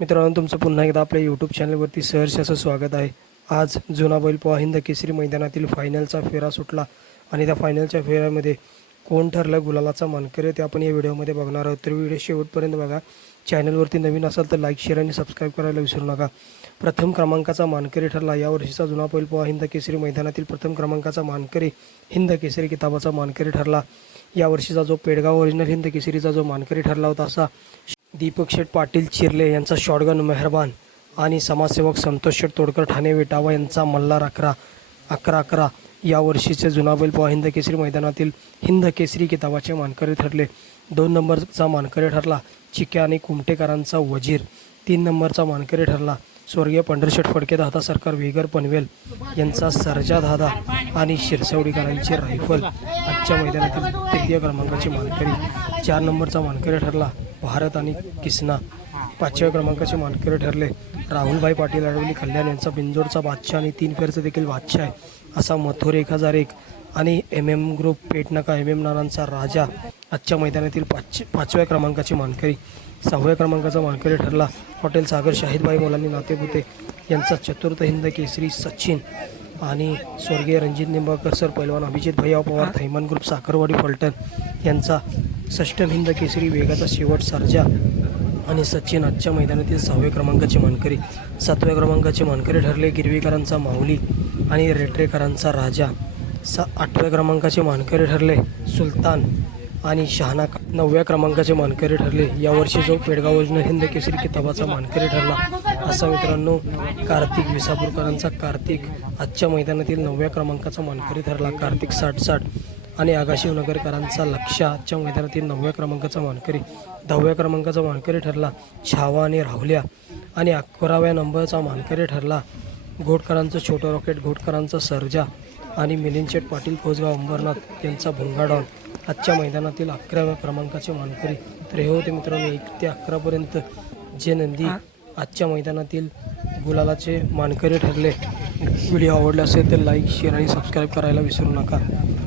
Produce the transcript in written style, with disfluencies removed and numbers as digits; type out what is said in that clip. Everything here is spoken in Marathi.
मित्रांनो, तुमचं पुन्हा एकदा आपल्या यूट्यूब चॅनलवरती सहर्ष असं स्वागत आहे. आज जुना बैलपोळा हिंद केसरी मैदानातील फायनलचा फेरा सुटला आणि त्या फायनलच्या फेऱ्यामध्ये कोण ठरलं गुलालाचा मानकरी ते आपण या व्हिडिओमध्ये बघणार आहोत. तर व्हिडिओ शेवटपर्यंत बघा. चॅनलवरती नवीन असाल तर लाईक, शेअर आणि सबस्क्राईब करायला विसरू नका. प्रथम क्रमांकाचा मानकरी ठरला. यावर्षीचा जुना बैलपोळा हिंद केसरी मैदानातील प्रथम क्रमांकाचा मानकरी हिंद केसरी किताबाचा मानकरी ठरला. यावर्षीचा जो पेडगाव ओरिजिनल हिंद केसरीचा जो मानकरी ठरला होता असा दीपक शेठ पाटील चिरले यांचा शॉटगन मेहरबान आणि समाजसेवक संतोष शेठ तोडकर ठाणे विटावा यांचा मल्हार 11-11 यावर्षीचे जुना बैलपोळा हिंद केसरी मैदानातील हिंद केसरी किताबाचे मानकरी ठरले. 2 नंबरचा मानकरी ठरला चिक्या आणि कुमटेकरांचा वजीर. 3 नंबरचा मानकरी ठरला स्वर्गीय पंढरशेठ फडके दादा सरकार वेगर पनवेल यांचा सर्जा दादा आणि शिरसवडीकरांची रायफल. आजच्या मैदानातील तृतीय क्रमांकाची मानकरी. 4 नंबरचा मानकरी ठरला भारत आणि किसना. 5व्या क्रमांकाचे मानकरी ठरले राहुलभाई पाटील आडवली कल्याण यांचा बिंजोडचा बादशाह आणि 3 फेरचा देखील बादशाह आहे असा मथुर 1001 आणि MM ग्रुप पेटनाका MM नानांचा राजा. आजच्या मैदानातील 5व्या क्रमांकाची मानकरी. 6व्या क्रमांकाचा मानकरी ठरला हॉटेल सागर शाहिदबाई मुलांनी नातेपुते यांचा चतुर्थ हिंद केसरी सचिन आणि स्वर्गीय रणजित निंबाळकर सर पैलवान अभिजित भैया पवार थैमान ग्रुप साखरवाडी फलटण यांचा षष्ठम हिंद केसरी वेगाचा शेवट सर्जा आणि सचिन. आजच्या मैदानातील 6व्या क्रमांकाची मानकरी. 7व्या क्रमांकाचे मानकरी ठरले गिरवीकरांचा माऊली आणि रेटरेकरांचा राजा. 8व्या क्रमांकाचे मानकरी ठरले सुलतान आणि शहाना. 9व्या क्रमांकाचे मानकरी ठरले यावर्षी जो पेडगाव ओरिजिनल हिंद केसरी किताबाचा मानकरी ठरला असा मित्रांनो कार्तिक विसापूरकरांचा कार्तिक. आजच्या मैदानातील 9व्या क्रमांकाचा मानकरी ठरला कार्तिक 60-60 आणि आगाशिवनगरकरांचा लक्ष. आजच्या मैदानातील 9व्या क्रमांकाचा मानकरी. 10व्या क्रमांकाचा मानकरी ठरला छावा आणि राहुल्या आणि 11व्या नंबरचा मानकरी ठरला घोटकरांचं छोटं रॉकेट घोटकरांचा सर्जा आणि मिलिंद शेठ पाटील कोसगाव अंबरनाथ यांचा भुंगाडॉन. आजच्या मैदानातील 11व्या क्रमांकाचे मानकरी. तर हे होते मित्रांनो 1 ते 11पर्यंत जे नंदी आजच्या मैदानातील गुलालाचे मानकरी ठरले. व्हिडिओ आवडला असेल तर लाईक, शेअर आणि सबस्क्राईब करायला विसरू नका.